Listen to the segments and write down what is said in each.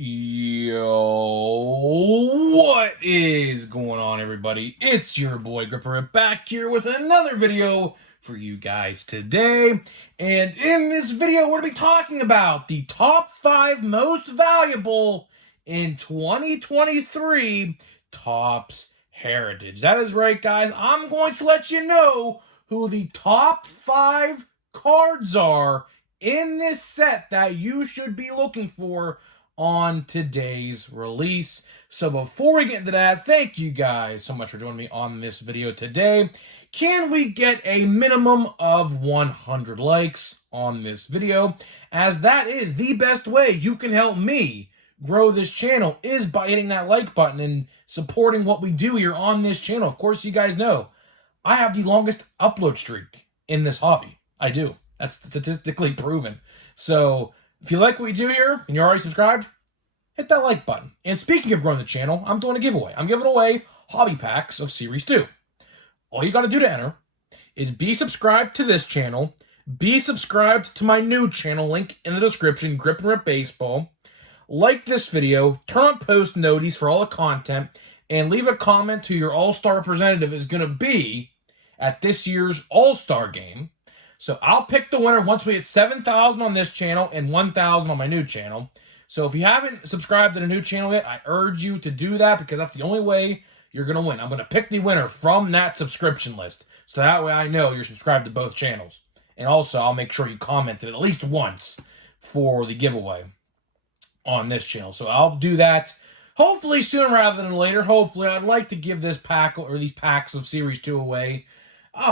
Yo, what is going on, everybody? It's your boy Gripper back here with another video for you guys today. And in this video, we're going to be talking about the top 5 most valuable in 2023 Topps Heritage. That is right, guys. I'm going to let you know who the top 5 cards are in this set that you should be looking for on today's release. So before we get into that, thank you guys so much for joining me on this video today. Can we get a minimum of 100 likes on this video? As that is the best way you can help me grow this channel, is by hitting that like button and supporting what we do here on this channel. Of course, you guys know I have the longest upload streak in this hobby. I do. That's statistically proven. So if you like what we do here and you're already subscribed, hit that like button. And speaking of growing the channel, I'm doing a giveaway. I'm giving away hobby packs of Series 2. All you got to do to enter is be subscribed to this channel, be subscribed to my new channel, link in the description, Grip and Rip Baseball, like this video, turn on post noties for all the content, and leave a comment who your all-star representative is going to be at this year's All-Star Game. So I'll pick the winner once we hit 7,000 on this channel and 1,000 on my new channel. So if you haven't subscribed to the new channel yet, I urge you to do that because that's the only way you're going to win. I'm going to pick the winner from that subscription list. So that way I know you're subscribed to both channels. And also I'll make sure you commented at least once for the giveaway on this channel. So I'll do that hopefully sooner rather than later. Hopefully, I'd like to give this pack or these packs of Series 2 away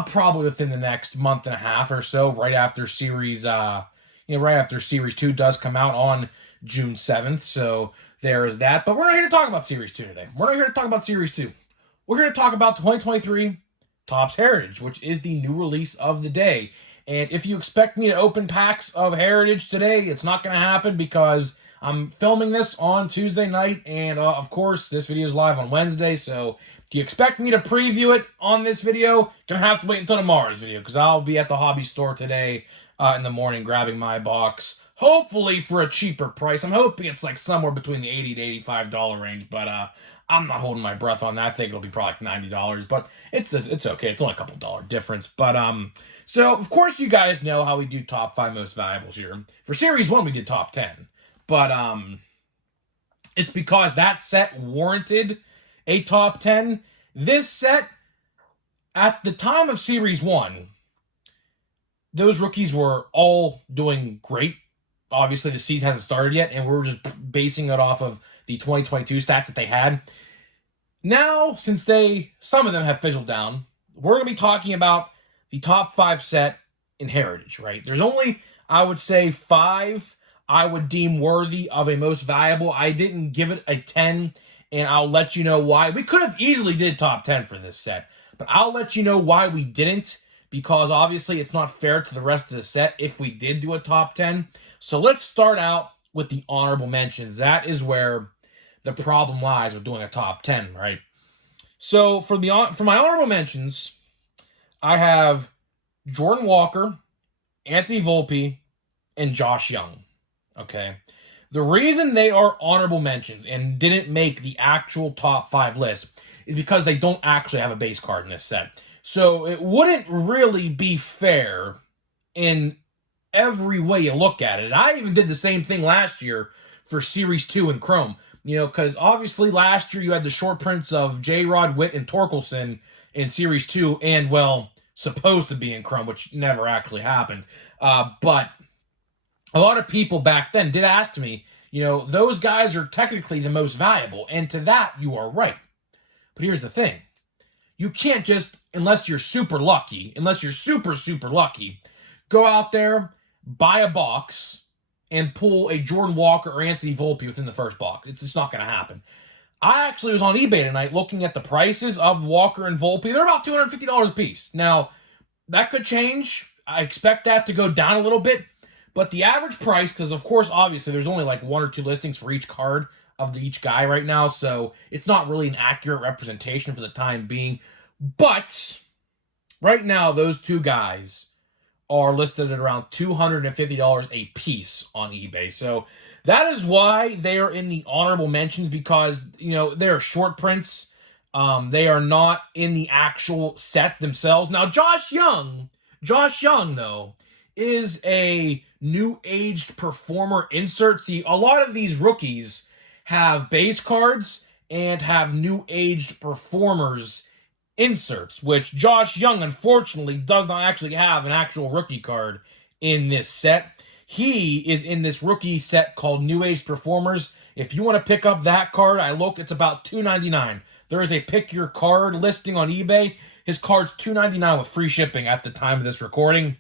probably within the next month and a half or so, right after Series 2 does come out on June 7th. So there is that. But we're not here to talk about Series 2 today. We're not here to talk about Series 2. We're here to talk about 2023 Topps Heritage, which is the new release of the day. And if you expect me to open packs of Heritage today, it's not going to happen because I'm filming this on Tuesday night, and of course, this video is live on Wednesday, so if you expect me to preview it on this video, gonna have to wait until tomorrow's video, because I'll be at the hobby store today in the morning grabbing my box, hopefully for a cheaper price. I'm hoping it's like somewhere between the $80 to $85 range, but I'm not holding my breath on that. I think it'll be probably like $90, but it's okay. It's only a couple dollar difference, but so of course you guys know how we do top 5 most valuables here. For Series 1, we did top 10. But it's because that set warranted a top 10. This set, at the time of Series 1, those rookies were all doing great. Obviously, the season hasn't started yet, and we're just basing it off of the 2022 stats that they had. Now, since some of them have fizzled down, we're going to be talking about the top 5 set in Heritage, right? There's only, I would say, 5 I would deem worthy of a most valuable. I didn't give it a 10, and I'll let you know why. We could have easily did top 10 for this set, but I'll let you know why we didn't, because obviously it's not fair to the rest of the set if we did do a top 10. So let's start out with the honorable mentions. That is where the problem lies with doing a top 10, right? So for my honorable mentions, I have Jordan Walker, Anthony Volpe, and Josh Young. Okay, the reason they are honorable mentions and didn't make the actual top 5 list is because they don't actually have a base card in this set. So it wouldn't really be fair in every way you look at it. And I even did the same thing last year for Series 2 in Chrome. You know, because obviously last year you had the short prints of J-Rod, Witt, and Torkelson in Series 2, and, well, supposed to be in Chrome, which never actually happened. But a lot of people back then did ask me, you know, those guys are technically the most valuable, and to that, you are right. But here's the thing. You can't just, unless you're super lucky, super lucky, go out there, buy a box, and pull a Jordan Walker or Anthony Volpe within the first box. It's just not going to happen. I actually was on eBay tonight looking at the prices of Walker and Volpe. They're about $250 a piece. Now, that could change. I expect that to go down a little bit. But the average price, because of course, obviously, there's only like 1 or 2 listings for each card of each guy right now, so it's not really an accurate representation for the time being. But right now, those 2 guys are listed at around $250 a piece on eBay. So that is why they are in the honorable mentions, because, you know, they're short prints. They are not in the actual set themselves. Now, Josh Young, though, is a new aged performer insert. See, a lot of these rookies have base cards and have new aged performers inserts, which Josh Young, unfortunately, does not actually have an actual rookie card in this set. He is in this rookie set called New Age Performers. If you want to pick up that card, I looked, it's about $2.99. There is a pick your card listing on eBay. His card's $2.99 with free shipping at the time of this recording.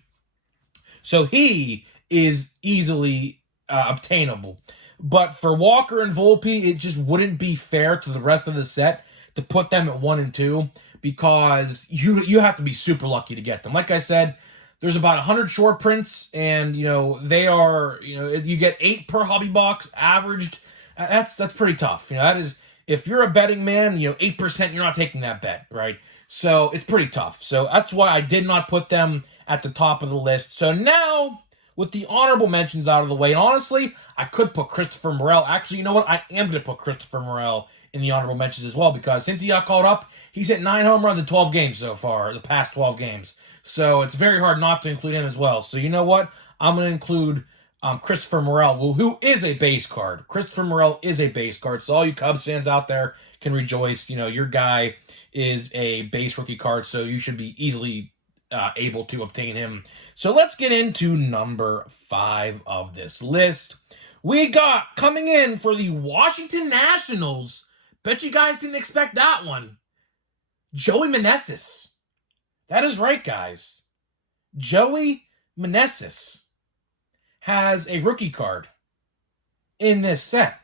So he is easily obtainable. But for Walker and Volpe, it just wouldn't be fair to the rest of the set to put them at 1 and 2, because you have to be super lucky to get them. Like I said, there's about 100 short prints, and they are, you get 8 per hobby box averaged. That's pretty tough. That is, if you're a betting man, 8%, you're not taking that bet, right? So it's pretty tough. So that's why I did not put them at the top of the list. So now, with the honorable mentions out of the way, and honestly, I could put Christopher Morel. Actually, you know what? I am going to put Christopher Morel in the honorable mentions as well, because since he got called up, he's hit 9 home runs in 12 games so far, the past 12 games. So it's very hard not to include him as well. So you know what? I'm going to include Christopher Morel, who is a base card. Christopher Morel is a base card, so all you Cubs fans out there can rejoice. Your guy is a base rookie card, so you should be easily able to obtain him. So let's get into number 5 of this list. We got, coming in for the Washington Nationals, bet you guys didn't expect that one, Joey Meneses. That is right, guys. Joey Meneses has a rookie card in this set.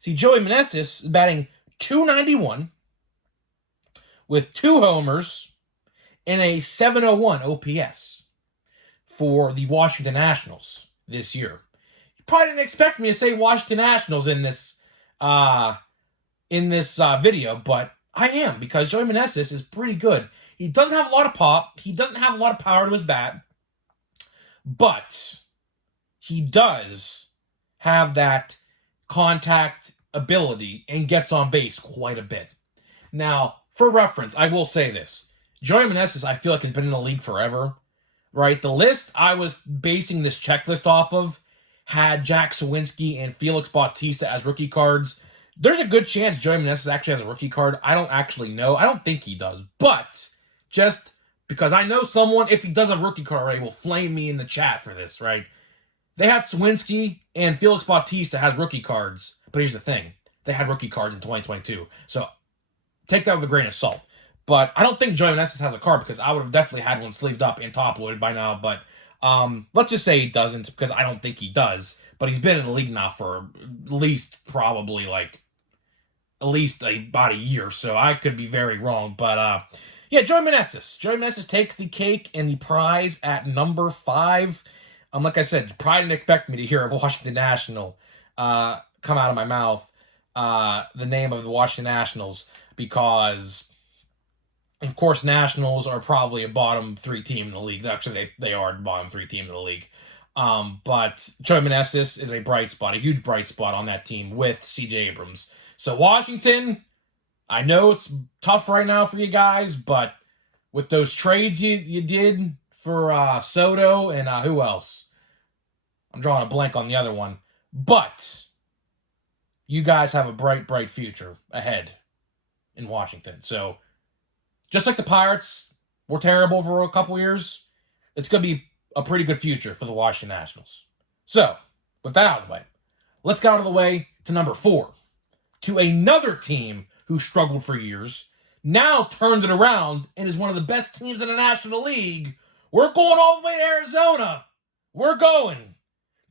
See, Joey Meneses is batting .291 with 2 homers and a .701 OPS for the Washington Nationals this year. You probably didn't expect me to say Washington Nationals in this video, but I am, because Joey Meneses is pretty good. He doesn't have a lot of pop. He doesn't have a lot of power to his bat, but he does have that contact ability and gets on base quite a bit. Now, for reference, I will say this. Joey Meneses, I feel like, has been in the league forever, right? The list I was basing this checklist off of had Jack Sawinski and Felix Bautista as rookie cards. There's a good chance Joey Meneses actually has a rookie card. I don't actually know. I don't think he does. But just because I know someone, if he does have a rookie card already, will flame me in the chat for this, right? They had Sawinski and Felix Bautista has rookie cards. But here's the thing. They had rookie cards in 2022. So take that with a grain of salt. But I don't think Joey Meneses has a card, because I would have definitely had one sleeved up and top loaded by now. But let's just say he doesn't, because I don't think he does. But he's been in the league now for at least probably about a year. So I could be very wrong. But yeah, Joey Meneses. Joey Meneses takes the cake and the prize at number 5. Like I said, you probably didn't expect me to hear a Washington National come out of my mouth, the name of the Washington Nationals, because, of course, Nationals are probably a bottom 3 team in the league. Actually, they are the bottom 3 team in the league. But Joey Meneses is a bright spot, a huge bright spot on that team with C.J. Abrams. So Washington, I know it's tough right now for you guys, but with those trades you did for Soto and who else? I'm drawing a blank on the other one. But you guys have a bright, bright future ahead in Washington. So just like the Pirates were terrible for a couple years, it's going to be a pretty good future for the Washington Nationals. So, with that out of the way, let's get out of the way to number 4. To another team who struggled for years, now turned it around and is one of the best teams in the National League. We're going all the way to Arizona. We're going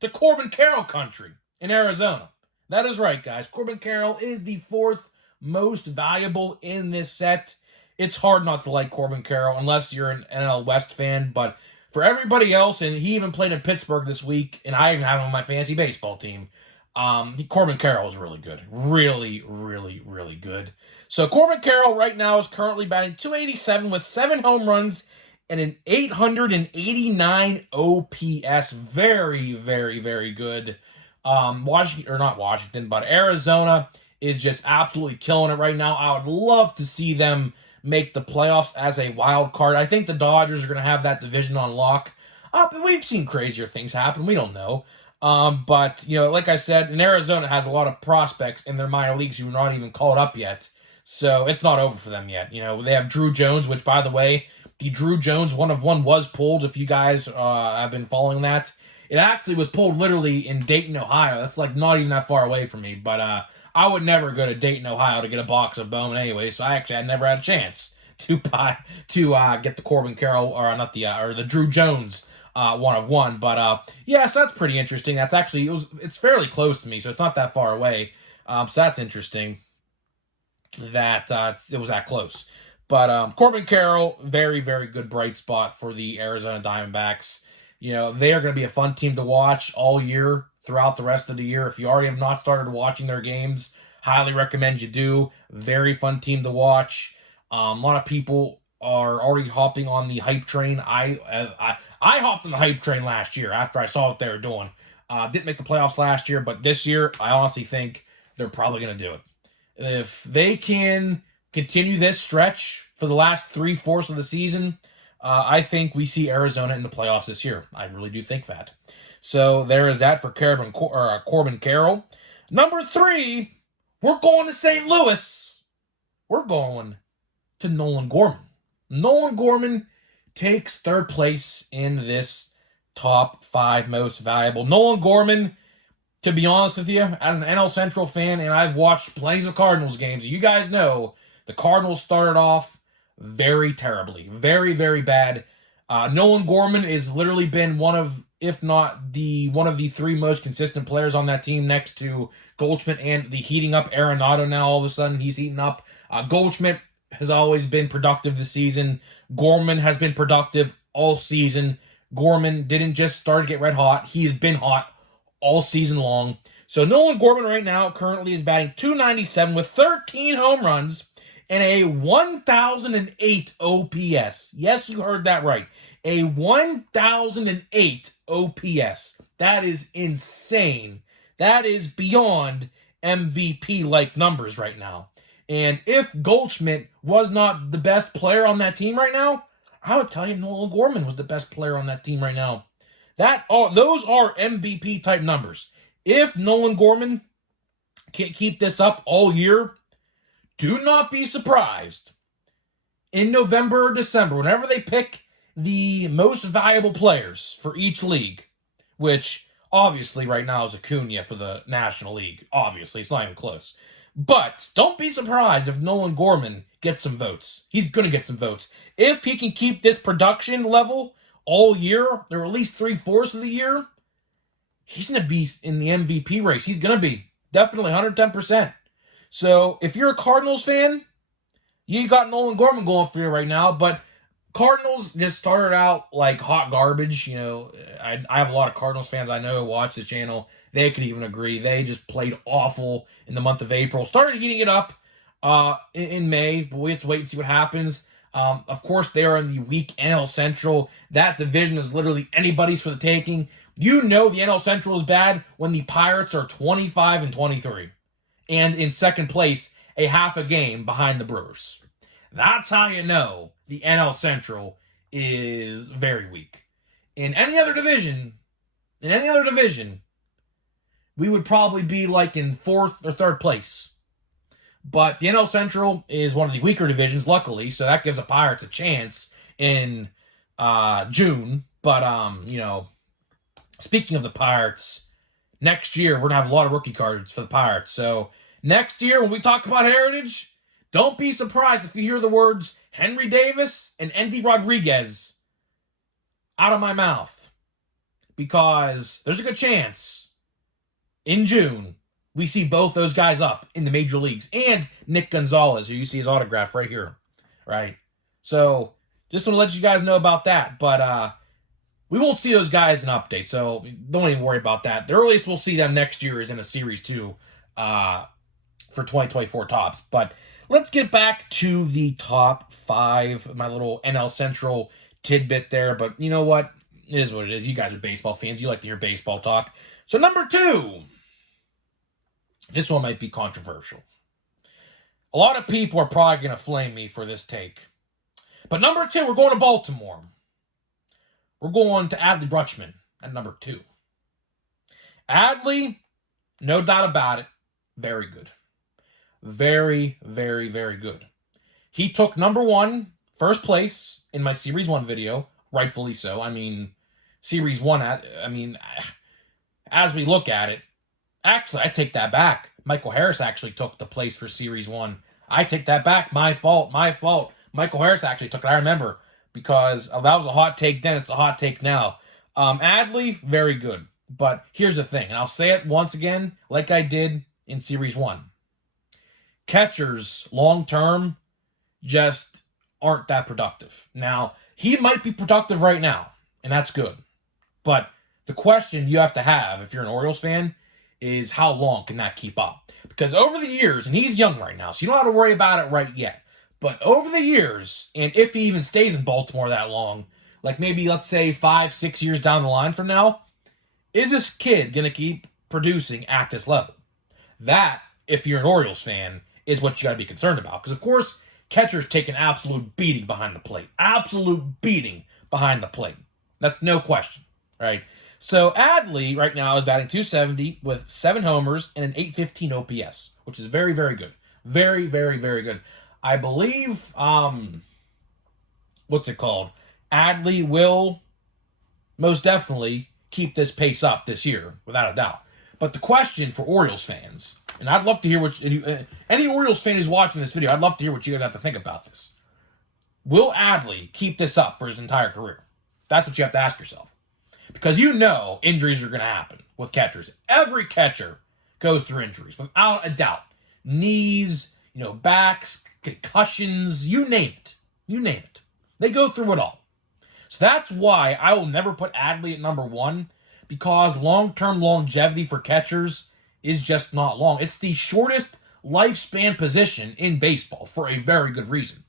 to Corbin Carroll country in Arizona. That is right, guys. Corbin Carroll is the 4th most valuable in this set. It's hard not to like Corbin Carroll unless you're an NL West fan, but for everybody else, and he even played in Pittsburgh this week, and I even have him on my fantasy baseball team, Corbin Carroll is really good. Really, really, really good. So Corbin Carroll right now is currently batting .287 with 7 home runs and an 889 OPS. Very, very, very good. Washington, or not Washington, but Arizona is just absolutely killing it right now. I would love to see them make the playoffs as a wild card. I think the Dodgers are going to have that division on lock. But we've seen crazier things happen. We don't know. But, like I said, and Arizona has a lot of prospects in their minor leagues who are not even called up yet. So it's not over for them yet. They have Drew Jones, which, by the way, the Drew Jones 1-of-1 was pulled, if you guys have been following that. It actually was pulled literally in Dayton, Ohio. That's like not even that far away from me. But I would never go to Dayton, Ohio to get a box of Bowman anyway, so I never had a chance to get the Corbin Carroll, or not or the Drew Jones 1-of-1. But yeah, so that's pretty interesting. That's actually it's fairly close to me, so it's not that far away. So that's interesting that it was that close. But Corbin Carroll, very, very good bright spot for the Arizona Diamondbacks. They are going to be a fun team to watch all year throughout the rest of the year. If you already have not started watching their games, highly recommend you do. Very fun team to watch. A lot of people are already hopping on the hype train. I hopped on the hype train last year after I saw what they were doing. Didn't make the playoffs last year, but this year I honestly think they're probably going to do it. If they can continue this stretch for the last 3/4 of the season, I think we see Arizona in the playoffs this year. I really do think that. So there is that for Corbin Carroll. Number 3, we're going to St. Louis. We're going to Nolan Gorman. Nolan Gorman takes 3rd place in this top 5 most valuable. Nolan Gorman, to be honest with you, as an NL Central fan, and I've watched plenty of Cardinals games, you guys know the Cardinals started off very terribly. Very, very bad. Nolan Gorman has literally been one of the 3 most consistent players on that team, next to Goldschmidt and the heating up Arenado. Now all of a sudden he's heating up. Goldschmidt has always been productive this season. Gorman has been productive all season. Gorman didn't just start to get red hot. He has been hot all season long. So Nolan Gorman right now currently is batting .297 with 13 home runs and a 1,008 OPS. Yes, you heard that right. A 1,008 OPS. That is insane. That is beyond MVP-like numbers right now. And if Goldschmidt was not the best player on that team right now, I would tell you Nolan Gorman was the best player on that team right now. Those are MVP-type numbers. If Nolan Gorman can't keep this up all year, do not be surprised in November or December, whenever they pick the most valuable players for each league, which obviously right now is Acuna for the National League. Obviously, it's not even close. But don't be surprised if Nolan Gorman gets some votes. He's going to get some votes. If he can keep this production level all year, or at least 3/4 of the year, he's going to be in the MVP race. He's going to be. Definitely 110%. So if you're a Cardinals fan, you got Nolan Gorman going for you right now, but Cardinals just started out like hot garbage. I have a lot of Cardinals fans I know who watch the channel. They could even agree. They just played awful in the month of April. Started heating it up in May, but we have to wait and see what happens. Of course, they are in the weak NL Central. That division is literally anybody's for the taking. The NL Central is bad when the Pirates are 25-23. And in second place, a half a game behind the Brewers. That's how you know the NL Central is very weak. In any other division, we would probably be like in 4th or 3rd place. But the NL Central is one of the weaker divisions, luckily, so that gives the Pirates a chance in June. But, speaking of the Pirates, next year we're going to have a lot of rookie cards for the Pirates. So next year when we talk about heritage, don't be surprised if you hear the words Henry Davis and Endy Rodriguez out of my mouth. Because there's a good chance in June we see both those guys up in the major leagues. And Nick Gonzalez, who you see his autograph right here. Right? So just want to let you guys know about that. But we won't see those guys in update, so don't even worry about that. The earliest we'll see them next year is in a Series 2 for 2024 tops. But let's get back to the top 5, my little NL Central tidbit there, but you know what? It is what it is. You guys are baseball fans. You like to hear baseball talk. So number 2, this one might be controversial. A lot of people are probably going to flame me for this take. But number 2, we're going to Baltimore. We're going to Adley Rutschman at number 2. Adley, no doubt about it, very good. Very, very, very good. He took number 1, first place in my Series 1 video, rightfully so. I mean, Series 1, as we look at it, actually, I take that back. Michael Harris actually took the place for Series 1. I take that back. My fault. Michael Harris actually took it. I remember, because that was a hot take then. It's a hot take now. Adley, very good. But here's the thing, and I'll say it once again, like I did in Series 1. Catchers, long-term, just aren't that productive. Now, he might be productive right now, and that's good. But the question you have to have, if you're an Orioles fan, is how long can that keep up? Because over the years, and he's young right now, so you don't have to worry about it right yet. But over the years, and if he even stays in Baltimore that long, like maybe, let's say, 5-6 years down the line from now, is this kid going to keep producing at this level? That, if you're an Orioles fan, is what you got to be concerned about. Because, of course, catchers take an absolute beating behind the plate. Absolute beating behind the plate. That's no question, right? So Adley right now is batting .270 with 7 homers and an .815 OPS, which is very, very good. Very, very, very good. I believe, what's it called? Adley will most definitely keep this pace up this year, without a doubt. But the question for Orioles fans, and I'd love to hear what any Orioles fan who's watching this video, I'd love to hear what you guys have to think about this. Will Adley keep this up for his entire career? That's what you have to ask yourself. Because you know injuries are going to happen with catchers. Every catcher goes through injuries, without a doubt. Knees, backs, concussions, you name it. You name it. They go through it all. So that's why I will never put Adley at number 1, because long-term longevity for catchers is just not long. It's the shortest lifespan position in baseball for a very good reason,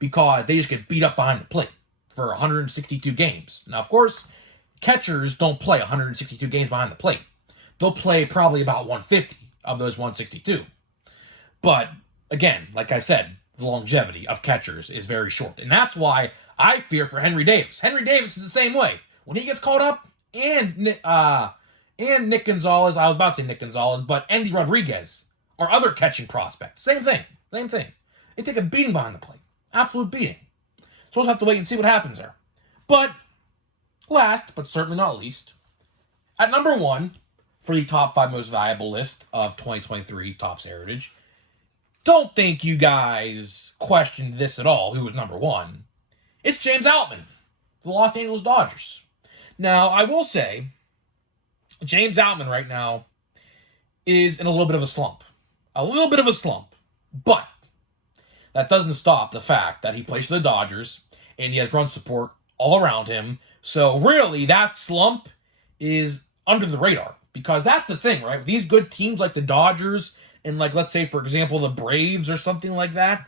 because they just get beat up behind the plate for 162 games. Now, of course, catchers don't play 162 games behind the plate. They'll play probably about 150 of those 162. But, again, like I said, the longevity of catchers is very short. And that's why I fear for Henry Davis. Henry Davis is the same way. When he gets called up, and Nick Gonzalez, I was about to say Nick Gonzalez, but Andy Rodriguez are other catching prospects. Same thing. They take a beating behind the plate. Absolute beating. So we'll have to wait and see what happens there. But last, but certainly not least, at number 1 for the top 5 most valuable list of 2023 Topps Heritage, don't think you guys questioned this at all, who was number 1. It's James Outman, the Los Angeles Dodgers. Now, I will say, James Outman right now is in a little bit of a slump. But that doesn't stop the fact that he plays for the Dodgers, and he has run support all around him. So really, that slump is under the radar, because that's the thing, right? These good teams like the Dodgers and, like, let's say, for example, the Braves or something like that,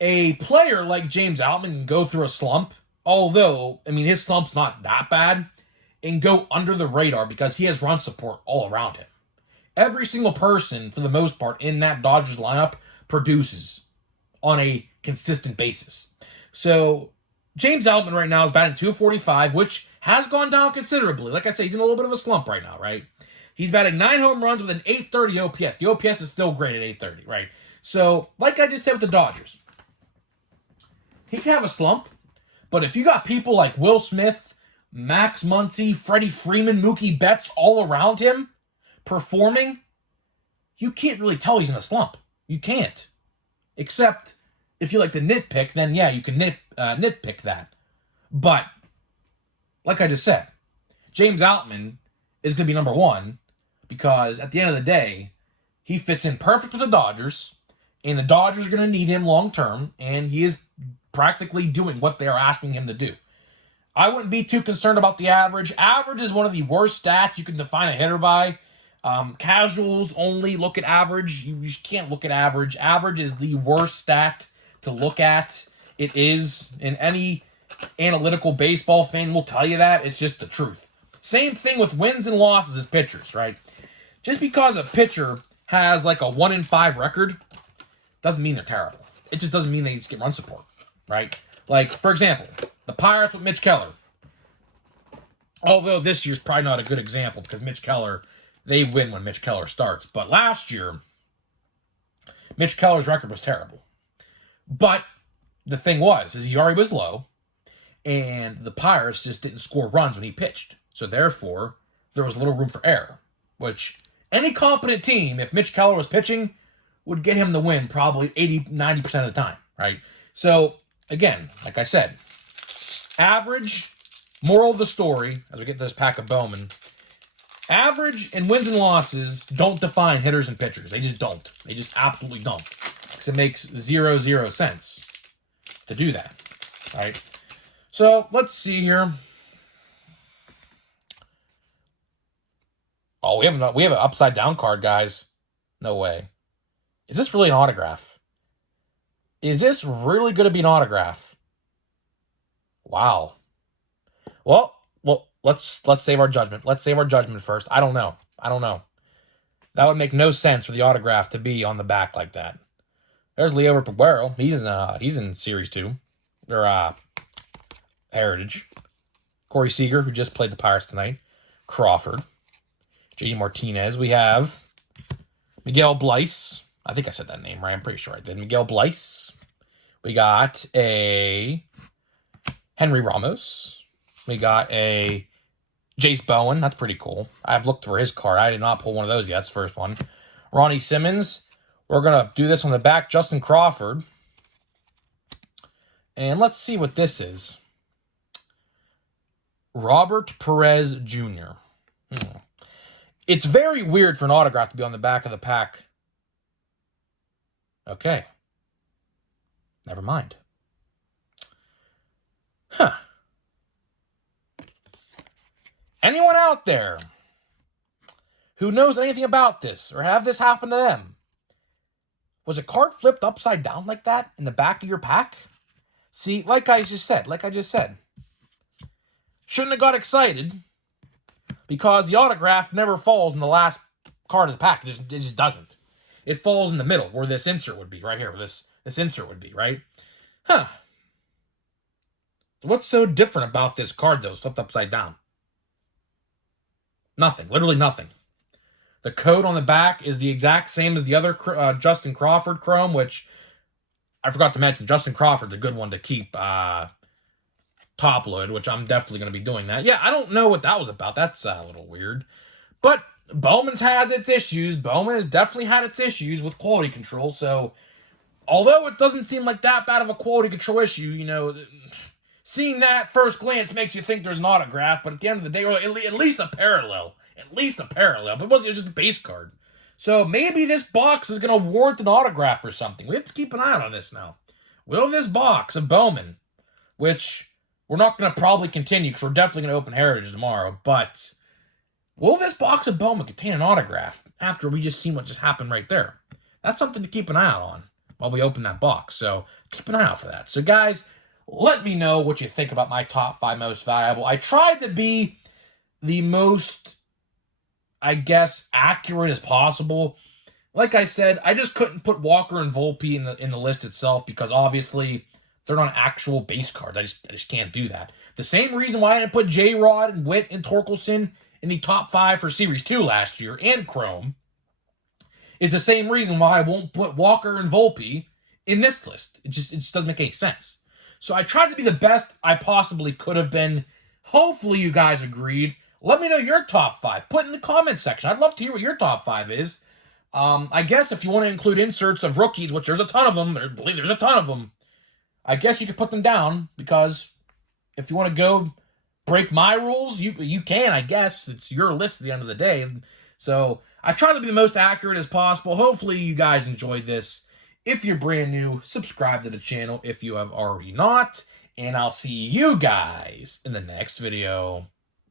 a player like James Outman can go through a slump, although, his slump's not that bad, and go under the radar because he has run support all around him. Every single person, for the most part, in that Dodgers lineup produces on a consistent basis. So, James Outman right now is batting .245, which has gone down considerably. Like I say, he's in a little bit of a slump right now, right? He's batting 9 home runs with an .830 OPS. The OPS is still great at .830, right? So, like I just said with the Dodgers, he can have a slump, but if you got people like Will Smith, Max Muncy, Freddie Freeman, Mookie Betts all around him performing, you can't really tell he's in a slump. You can't. Except if you like to nitpick, then yeah, you can nitpick that. But, like I just said, James Outman is going to be number 1, because at the end of the day, he fits in perfect with the Dodgers, and the Dodgers are going to need him long term, and he is practically doing what they are asking him to do. I wouldn't be too concerned about the average. Average is one of the worst stats you can define a hitter by. Casuals only look at average. You just can't look at average. Average is the worst stat to look at. It is in any analytical baseball fan will tell you that. It's just the truth. Same thing with wins and losses as pitchers, right? Just because a pitcher has like a 1-5 record doesn't mean they're terrible. It just doesn't mean they just get run support, right? Like, for example, the Pirates with Mitch Keller. Although this year's probably not a good example because Mitch Keller, they win when Mitch Keller starts. But last year, Mitch Keller's record was terrible. But the thing was, his ERA was low, and the Pirates just didn't score runs when he pitched. So therefore, there was little room for error, which any competent team, if Mitch Keller was pitching, would get him the win probably 80-90% of the time, right? So, again, like I said, average, moral of the story, as we get to this pack of Bowman, average and wins and losses don't define hitters and pitchers. They just don't. They just absolutely don't. Because it makes zero sense to do that, right? So, let's see here. Oh, we have an upside down card, guys. No way. Is this really an autograph? Is this really going to be an autograph? Wow. Well, let's save our judgment. Let's save our judgment first. I don't know. That would make no sense for the autograph to be on the back like that. There's Leo Peguero. He's in Series 2. Or Heritage. Corey Seager, who just played the Pirates tonight. Crawford. J.D. Martinez. We have Miguel Bleis. I think I said that name right. I'm pretty sure I did. Miguel Bleis. We got a Henry Ramos. We got a Jace Bowen. That's pretty cool. I've looked for his card. I did not pull one of those yet. That's the first one. Ronnie Simmons. We're going to do this on the back. Justin Crawford. And let's see what this is. Robert Perez Jr. It's very weird for an autograph to be on the back of the pack. Okay. Never mind. Huh. Anyone out there who knows anything about this or have this happen to them? Was a card flipped upside down like that in the back of your pack? See, like I just said, shouldn't have got excited because the autograph never falls in the last card of the pack. It just doesn't. It falls in the middle where this insert would be, right here, where this insert would be, right? Huh. So what's so different about this card, though, flipped upside down? Nothing. Literally nothing. The code on the back is the exact same as the other Justin Crawford Chrome, which I forgot to mention. Justin Crawford's a good one to keep top load, which I'm definitely going to be doing that. Yeah, I don't know what that was about. That's a little weird. But Bowman's had its issues. Bowman has definitely had its issues with quality control. So, although it doesn't seem like that bad of a quality control issue, you know, seeing that first glance makes you think there's an autograph. But at the end of the day, or at least a parallel. At least a parallel. But it was just a base card. So maybe this box is going to warrant an autograph or something. We have to keep an eye on this now. Will this box of Bowman, which we're not going to probably continue because we're definitely going to open Heritage tomorrow, but will this box of Bowman contain an autograph after we just seen what just happened right there? That's something to keep an eye out on while we open that box. So keep an eye out for that. So guys, let me know what you think about my top 5 most valuable. I tried to be the most, I guess, accurate as possible. Like I said, I just couldn't put Walker and Volpe in the list itself because obviously they're not actual base cards. I just can't do that. The same reason why I didn't put J-Rod and Witt and Torkelson in the top 5 for Series 2 last year and Chrome is the same reason why I won't put Walker and Volpe in this list. It just doesn't make any sense. So I tried to be the best I possibly could have been. Hopefully you guys agreed. Let me know your top 5. Put in the comment section. I'd love to hear what your top 5 is. I guess if you want to include inserts of rookies, which there's a ton of them, I believe there's a ton of them, I guess you could put them down because if you want to go break my rules, you can, I guess. It's your list at the end of the day. So I try to be the most accurate as possible. Hopefully you guys enjoyed this. If you're brand new, subscribe to the channel if you have already not. And I'll see you guys in the next video.